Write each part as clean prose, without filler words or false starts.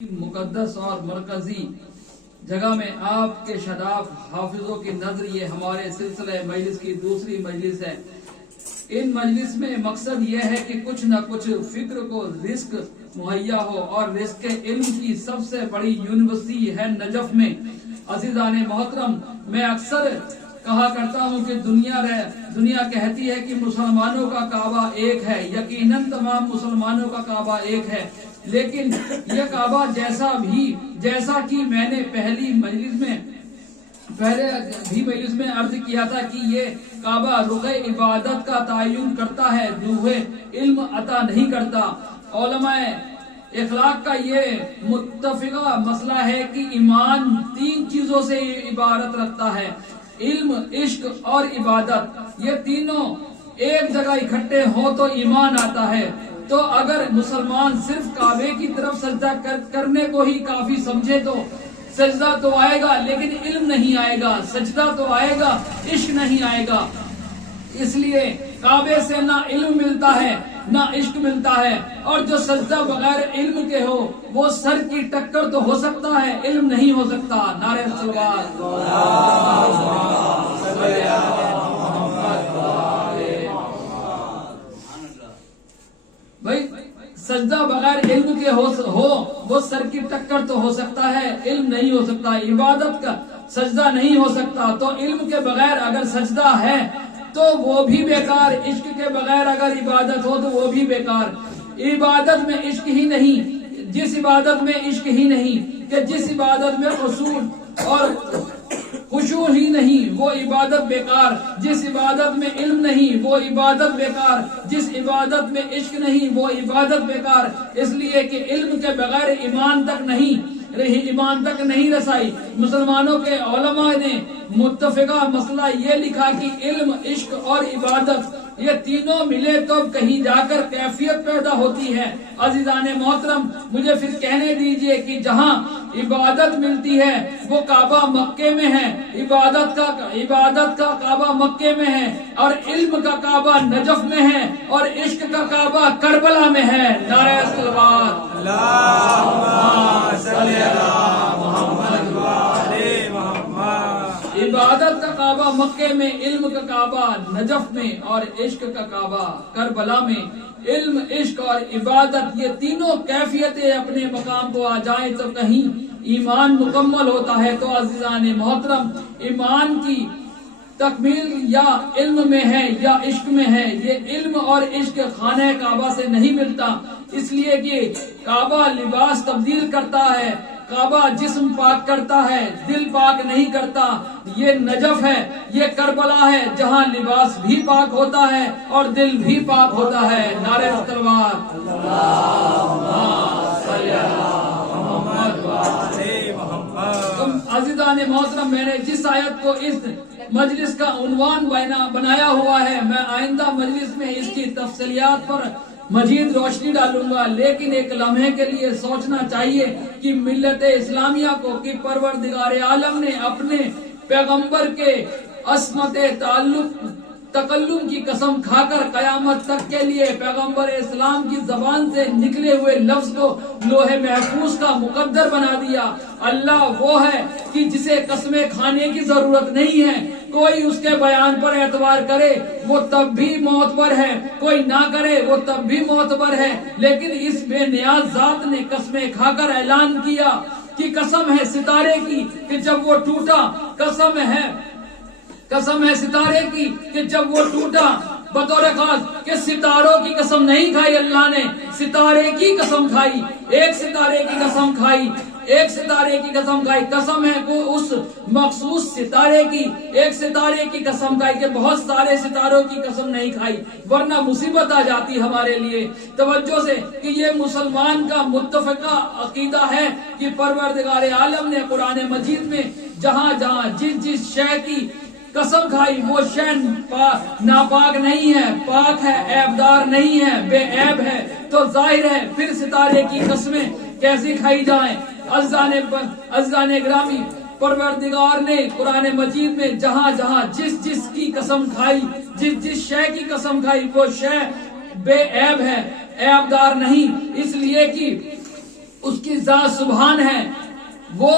مقدس اور مرکزی جگہ میں آپ کے شداف حافظوں کی نظر یہ ہمارے سلسلہ مجلس کی دوسری مجلس ہے۔ ان مجلس میں مقصد یہ ہے کہ کچھ نہ کچھ فکر کو رزق مہیا ہو، اور رزق علم کی سب سے بڑی یونیورسٹی ہے نجف میں۔ عزیزان محترم، میں اکثر کہا کرتا ہوں کہ دنیا کہتی ہے کہ مسلمانوں کا کعبہ ایک ہے۔ یقیناً تمام مسلمانوں کا کعبہ ایک ہے، لیکن یہ کعبہ جیسا کہ میں نے پہلی مجلس میں عرض کیا تھا کہ یہ کعبہ رخ عبادت کا تعین کرتا ہے، روح علم عطا نہیں کرتا۔ علماء اخلاق کا یہ متفقہ مسئلہ ہے کہ ایمان تین چیزوں سے عبارت رکھتا ہے: علم، عشق اور عبادت۔ یہ تینوں ایک جگہ اکٹھے ہوں تو ایمان آتا ہے۔ تو اگر مسلمان صرف کعبے کی طرف سجدہ کرنے کو ہی کافی سمجھے تو سجدہ تو آئے گا لیکن علم نہیں آئے گا، سجدہ تو آئے گا عشق نہیں آئے گا۔ اس لیے کعبے سے نہ علم ملتا ہے نہ عشق ملتا ہے، اور جو سجدہ بغیر علم کے ہو وہ سر کی ٹکر تو ہو سکتا ہے، علم نہیں ہو سکتا۔ نعرہ صلوات۔ بھائی سجدہ بغیر علم کے ہو وہ سر کی ٹکر تو ہو سکتا ہے، علم نہیں ہو سکتا۔ عبادت کا سجدہ نہیں ہو سکتا، تو علم کے بغیر اگر سجدہ ہے تو وہ بھی بیکار، عشق کے بغیر اگر عبادت ہو تو وہ بھی بیکار۔ عبادت میں عشق ہی نہیں، جس عبادت میں عشق ہی نہیں، کہ جس عبادت میں اصول اور خشوع ہی نہیں وہ عبادت بیکار۔ جس عبادت میں علم نہیں وہ عبادت بیکار، جس عبادت میں عشق نہیں وہ عبادت بیکار۔ اس لیے کہ علم کے بغیر ایمان تک نہیں رسائی۔ مسلمانوں کے علماء نے متفقہ مسئلہ یہ لکھا کہ علم، عشق اور عبادت یہ تینوں ملے تو کہیں جا کر کیفیت پیدا ہوتی ہے۔ عزیزان محترم، مجھے پھر کہنے دیجئے کہ جہاں عبادت ملتی ہے وہ کعبہ مکے میں ہے، عبادت کا کعبہ مکے میں ہے، اور علم کا کعبہ نجف میں ہے، اور عشق کا کعبہ کربلا میں ہے۔ نعرہ صلوات۔ اللہم صلی علی محمد و آل محمد۔ عبادت کا کعبہ مکے میں، علم کا کعبہ نجف میں، اور عشق کا کعبہ کربلا میں۔ علم، عشق اور عبادت یہ تینوں کیفیتیں اپنے مقام کو آ جائیں تو کہیں ایمان مکمل ہوتا ہے۔ تو عزیزان محترم، ایمان کی تکمیل یا علم میں ہے یا عشق میں ہے۔ یہ علم اور عشق خانہ کعبہ سے نہیں ملتا، اس لیے کہ کعبہ لباس تبدیل کرتا ہے، کعبہ جسم پاک کرتا ہے، دل پاک نہیں کرتا۔ یہ نجف ہے، یہ کربلا ہے جہاں لباس بھی پاک ہوتا ہے اور دل بھی پاک ہوتا ہے۔ نعرہ صلوات۔ عزیزان محترم، میں نے جس آیت کو اس مجلس کا عنوان بنایا ہوا ہے، میں آئندہ مجلس میں اس کی تفصیلات پر مزید روشنی ڈالوں گا، لیکن ایک لمحے کے لیے سوچنا چاہیے کہ ملت اسلامیہ کو کہ پروردگار عالم نے اپنے پیغمبر کے عصمت تکلم کی قسم کھا کر قیامت تک کے لیے پیغمبر اسلام کی زبان سے نکلے ہوئے لفظ کو لوح محفوظ کا مقدر بنا دیا۔ اللہ وہ ہے کہ جسے قسمیں کھانے کی ضرورت نہیں ہے، کوئی اس کے بیان پر اعتبار کرے وہ تب بھی معتبر ہے، کوئی نہ کرے وہ تب بھی معتبر ہے، لیکن اس بے نیاز ذات نے قسمیں کھا کر اعلان کیا کہ قسم ہے ستارے کی کہ جب وہ ٹوٹا، قسم ہے ستارے کی کہ جب وہ ٹوٹا، بطور خاص کہ ستاروں کی قسم نہیں کھائی اللہ نے، ستارے کی قسم کھائی، ایک ستارے کی قسم کھائی، ایک ستارے کی قسم کھائی۔ قسم ہے کو اس مخصوص ستارے کی، ایک ستارے کی قسم کھائی، کہ بہت سارے ستاروں کی قسم نہیں کھائی، ورنہ مصیبت آ جاتی ہمارے لیے۔ توجہ سے کہ یہ مسلمان کا متفقہ عقیدہ ہے کہ پروردگار عالم نے قرآن مجید میں جہاں جس شے کی قسم کھائی وہ شے ناپاک نہیں ہے، پاک ہے، عیبدار نہیں ہے، بے عیب ہے، تو ظاہر ہے پھر ستارے کی قسمیں کیسی کھائی جائیں۔ عزیزان گرامی، پروردگار نے قرآن مجید میں جہاں جس کی قسم کھائی، جس شے کی قسم کھائی وہ شے بے عیب ہے، عیبدار نہیں، اس لیے کہ اس کی ذات سبحان ہے، وہ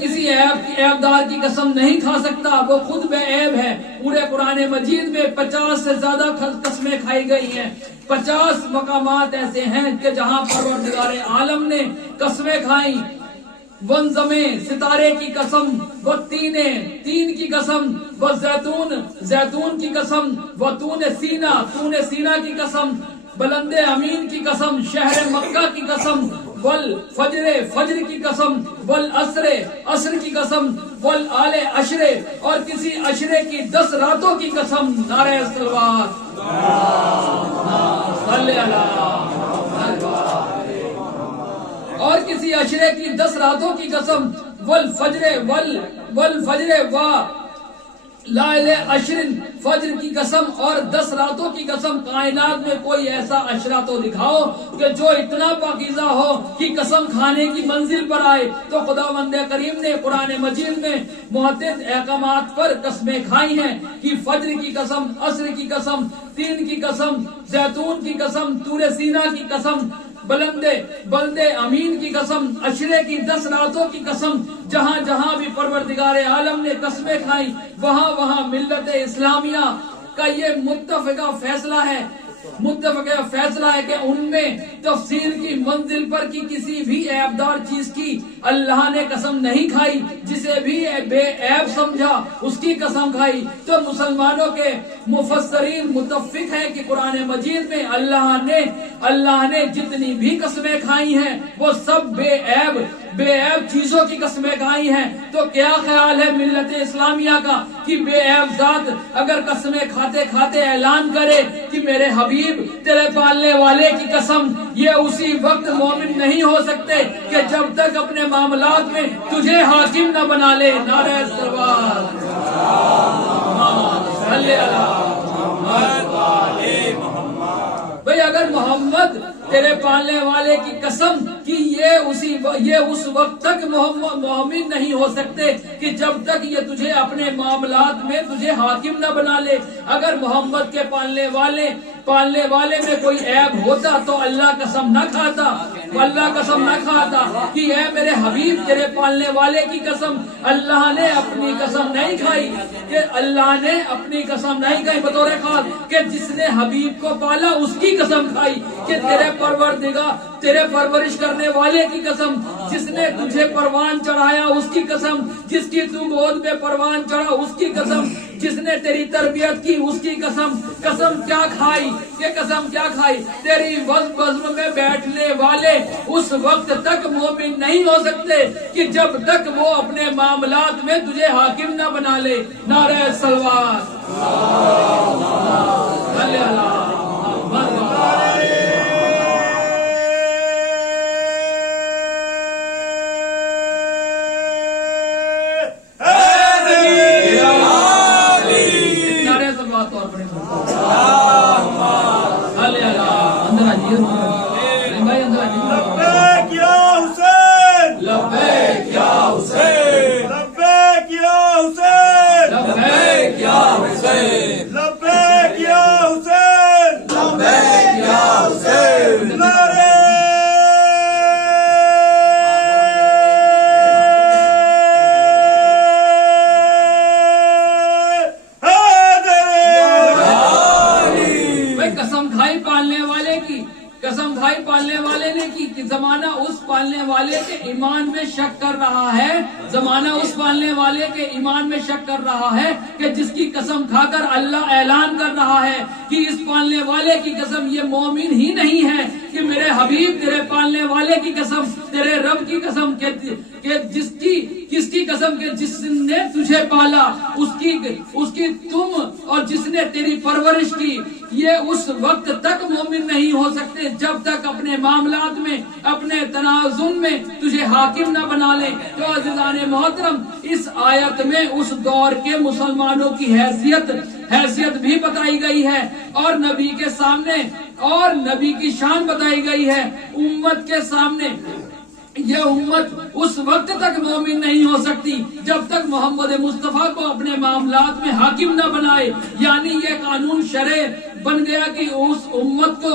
کسی عیبدار کی قسم نہیں کھا سکتا، وہ خود بے عیب ہے۔ پورے قرآن مجید میں 50 سے زیادہ قسمیں کھائی گئی ہیں۔ 50 مقامات ایسے ہیں کہ جہاں پروردگار عالم نے قسمیں کھائیں، ونزمے ستارے کی قسم، وہ تین کی قسم، وہ زیتون کی قسم، وہ تون سینا کی قسم، بلند امین کی قسم، شہر مکہ کی قسم، فجر کی قسم، عصر کی قسم، آل عشرے اور کسی عشرے کی 10 راتوں کی قسم۔ نعرہ صلوات اور کسی عشرے کی 10 راتوں کی قسم، والفجر و لائل عشرن، فجر کی قسم اور 10 راتوں کی قسم۔ کائنات میں کوئی ایسا عشرہ تو دکھاؤ کہ جو اتنا پاکیزہ ہو کہ قسم کھانے کی منزل پر آئے۔ تو خداوند کریم نے قرآن مجید میں متعدد احکامات پر قسمیں کھائی ہیں کہ فجر کی قسم، عصر کی قسم، تین کی قسم، زیتون کی قسم، طور سینا کی قسم، بلند امین کی قسم، عشرے کی 10 راتوں کی قسم۔ جہاں جہاں بھی پروردگار عالم نے قسمیں کھائیں، وہاں ملت اسلامیہ کا یہ متفقہ فیصلہ ہے کہ ان میں تفسیر کی منزل پر کی کسی بھی عیبدار چیز کی اللہ نے قسم نہیں کھائی۔ جسے بھی بے عیب سمجھا اس کی قسم کھائی۔ تو مسلمانوں کے مفسرین متفق ہیں کہ قرآن مجید میں اللہ نے جتنی بھی قسمیں کھائی ہیں وہ سب بے عیب چیزوں کی قسمیں کھائی ہیں۔ تو کیا خیال ہے ملت اسلامیہ کا کہ بے عیب ذات اگر قسمیں کھاتے کھاتے اعلان کرے کہ میرے حبیب تیرے پالنے والے کی قسم، یہ اسی وقت مومن نہیں ہو سکتے کہ جب تک اپنے معاملات میں تجھے حاکم نہ بنا لے۔ نعرہ صلوات بھئی اگر محمد تیرے پالنے والے کی قسم کہ یہ اس وقت تک مومن نہیں ہو سکتے کہ جب تک یہ تجھے اپنے معاملات میں تجھے حاکم نہ بنا لے۔ اگر محمد کے پالنے والے میں کوئی عیب ہوتا تو اللہ قسم نہ کھاتا کہ اے میرے حبیب تیرے پالنے والے کی قسم۔ اللہ نے اپنی قسم نہیں کھائی بطور خاص کہ جس نے حبیب کو پالا اس کی قسم کھائی کہ تیرے پرورش کرنے والے کی قسم، جس نے تجھے پروان چڑھایا اس کی قسم، جس کی تو گود میں پروان چڑھا اس کی قسم، جس نے تیری تربیت کی اس کی قسم۔ قسم کیا کھائی؟ تیری وزن میں بیٹھنے والے اس وقت تک مومن نہیں ہو سکتے کہ جب تک وہ اپنے معاملات میں تجھے حاکم نہ بنا لے۔ نعرہ صلوات پالنے والے نے کی کہ زمانہ اس پالنے والے کے ایمان میں شک کر رہا ہے کہ جس کی قسم کھا کر اللہ اعلان کر رہا ہے کہ اس پالنے والے کی قسم یہ مومن ہی نہیں ہے کہ میرے حبیب تیرے پالنے والے کی قسم، تیرے رب کی قسم کہ کس کی قسم کہ جس نے تجھے پالا اس کی تم اور جس نے تیری پرورش کی، یہ اس وقت تک مومن نہیں ہو سکتے جب تک اپنے معاملات میں اپنے تنازع میں تجھے حاکم نہ بنا لے۔ تو عزیزان محترم، اس آیت میں اس دور کے مسلمانوں کی حیثیت بھی بتائی گئی ہے اور نبی کے سامنے اور نبی کی شان بتائی گئی ہے امت کے سامنے۔ یہ امت اس وقت تک مومن نہیں ہو سکتی جب تک محمد مصطفیٰ کو اپنے معاملات میں حاکم نہ بنائے، یعنی یہ قانون شرع بن گیا کہ اس امت کو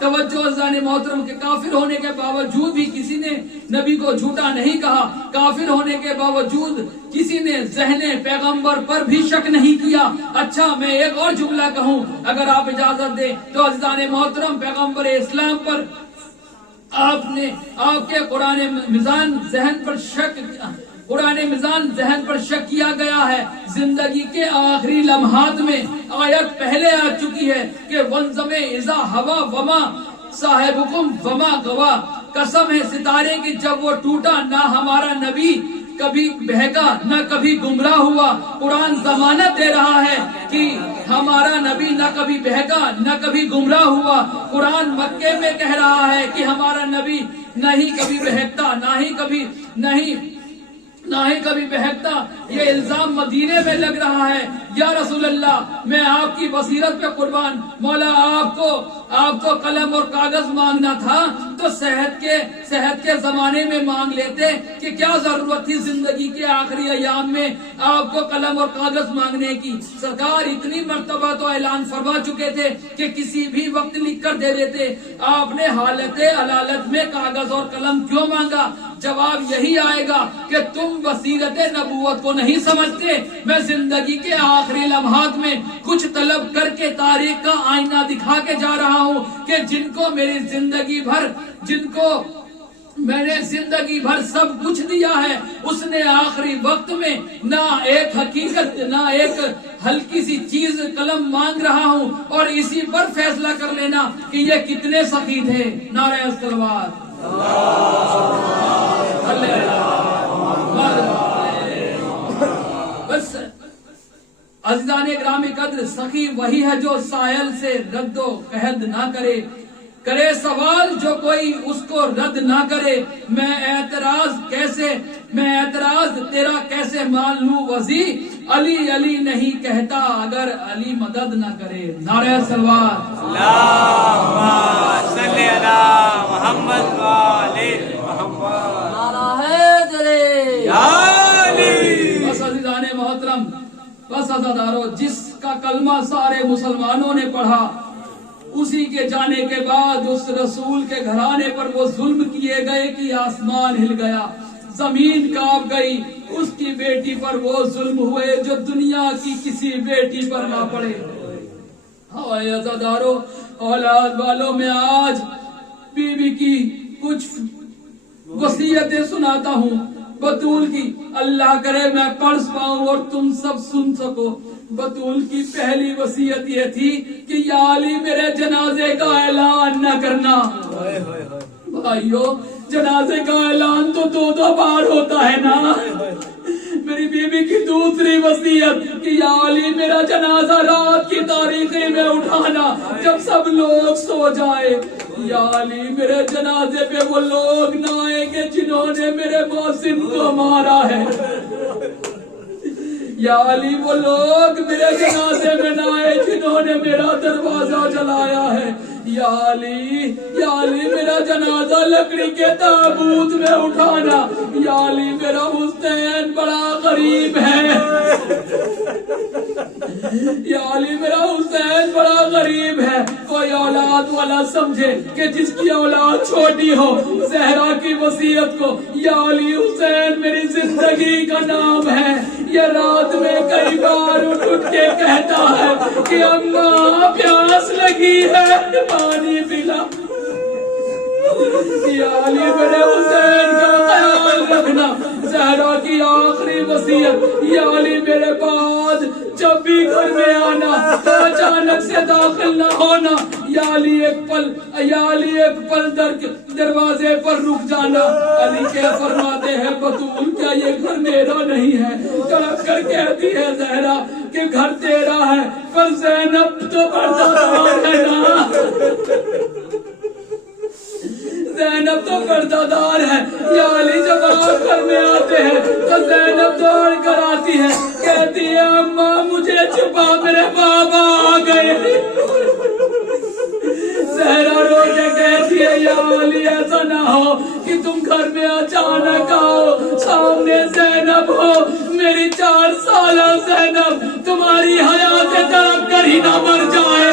توجہ عزیزان محترم کے کافر ہونے کے باوجود بھی کسی نے نبی کو جھوٹا نہیں کہا، کافر ہونے کے باوجود کسی نے ذہن پیغمبر پر بھی شک نہیں کیا۔ اچھا میں ایک اور جملہ کہوں اگر آپ اجازت دیں تو عزیزان محترم، پیغمبر اسلام پر آپ کے قرآن میزان ذہن پر شک کیا گیا ہے۔ زندگی کے آخری لمحات میں آیت پہلے آ چکی ہے کہ وَنْزَمِ اِذَا ہَوَا وَمَا صَاحِبُكُمْ وَمَا غَوَا، قسم ہے ستارے کی جب وہ ٹوٹا، نہ ہمارا نبی کبھی بہکا نہ کبھی گمراہ ہوا۔ قرآن ضمانت دے رہا ہے کہ ہمارا نبی نہ کبھی بہکا نہ کبھی گمراہ ہوا۔ قرآن مکے میں کہہ رہا ہے کہ ہمارا نبی نہ ہی کبھی بہکتا نہ ہی کبھی بہکتا۔ یہ الزام مدینے میں لگ رہا ہے۔ یا رسول اللہ، میں آپ کی بصیرت پہ قربان، مولا آپ کو قلم اور کاغذ مانگنا تھا تو صحت کے زمانے میں مانگ لیتے کہ کیا ضرورت تھی زندگی کے آخری ایام میں آپ کو قلم اور کاغذ مانگنے کی۔ سرکار اتنی مرتبہ تو اعلان فرما چکے تھے کہ کسی بھی وقت لکھ کر دے دیتے، آپ نے حالت علالت میں کاغذ اور قلم کیوں مانگا؟ جواب یہی آئے گا کہ تم بصیرت نبوت کو نہیں سمجھتے۔ میں زندگی کے آخری لمحات میں کچھ طلب کر کے تاریخ کا آئینہ دکھا کے جا رہا ہوں کہ جن کو میں نے زندگی بھر سب کچھ دیا ہے، اس نے آخری وقت میں نہ ایک حقیقت نہ ایک ہلکی سی چیز قلم مانگ رہا ہوں اور اسی پر فیصلہ کر لینا کہ یہ کتنے سخی تھے۔ نعرہ تلوار بس عزیزان گرامی قدر، سخی وہی ہے جو سائل سے رد و قہد نہ کرے سوال جو کوئی اس کو رد نہ کرے۔ میں اعتراض تیرا کیسے مان لوں وزی، علی علی نہیں کہتا اگر علی مدد نہ کرے۔ نعرہ سلوات اللہم صلی علی محمد وآلِ محمد، نعرہ حیدری یا علی۔ بس عزیزان محترم، بس عزادارو، جس کا کلمہ سارے مسلمانوں نے پڑھا، اسی کے جانے کے بعد اس رسول کے گھرانے پر وہ ظلم کیے گئے کہ آسمان ہل گیا، زمین کانپ گئی۔ اس کی بیٹی پر وہ ظلم ہوئے جو دنیا کی کسی بیٹی پر نہ پڑے۔ ہائے عزادارو، اولاد والوں میں آج بی بی کی کچھ وصیتیں سناتا ہوں بطول کی، اللہ کرے میں پڑھ پاؤں اور تم سب سن سکو۔ بطول کی پہلی وصیت یہ تھی کہ یا علی میرے جنازے کا اعلان نہ کرنا۔ بھائیو، جنازے کا اعلان تو دو بار ہوتا ہے نا۔ میری بیوی کی دوسری وصیت کہ یا علی میرا جنازہ رات کی تاریکی میں اٹھانا جب سب لوگ سو جائے۔ یا علی میرے جنازے پہ وہ لوگ نہ آئیں گے جنہوں نے میرے محسن کو مارا ہے۔ یا علی وہ لوگ میرے جنازے میں نہ آئے جنہوں نے میرا دروازہ جلایا ہے۔ یا علی میرا جنازہ لکڑی کے تابوت میں اٹھانا۔ یا علی میرا حسین بڑا غریب ہے۔ یا علی میرا حسین بڑا غریب ہے۔ کوئی اولاد والا سمجھے کہ جس کی اولاد چھوٹی ہو، زہرا کی وصیت کو یا علی حسین میری زندگی کا نام ہے۔ یہ رات میں کئی بار اٹھ کے کہتا ہے کہ اماں پیاس لگی ہے، پانی پلا۔ یا علی میرے حسین کا خیال رکھنا۔ زہرا کی آخری وصیت، یا علی میرے بعد جب بھی گھر میں آنا اچانک سے داخل نہ ہونا۔ یا علی ایک پل دروازے پر رک جانا۔ علی کے فرماتے ہیں بطول کیا یہ گھر میرا نہیں ہے؟ تڑپ کر کہتی ہے زہرا کہ گھر تیرا ہے، پر زینب تو پردہ دار ہے نا۔ زینب تو پردہ دار ہے۔ یا علی جب آپ گھر میں آتے ہیں تو زینب دوڑ کر آتی ہے، کہتی ہے اماں مجھے چھپا، میرے بابا آ گئے۔ زہرا رو کے کہتی ہے یا علی ایسا نہ ہو کہ تم گھر میں اچانک آؤ، سامنے زینب ہو، میری 4 سالہ زینب تمہاری حیات تڑپ کر ہی نہ مر جائے۔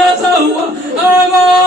ایسا ہوا آواز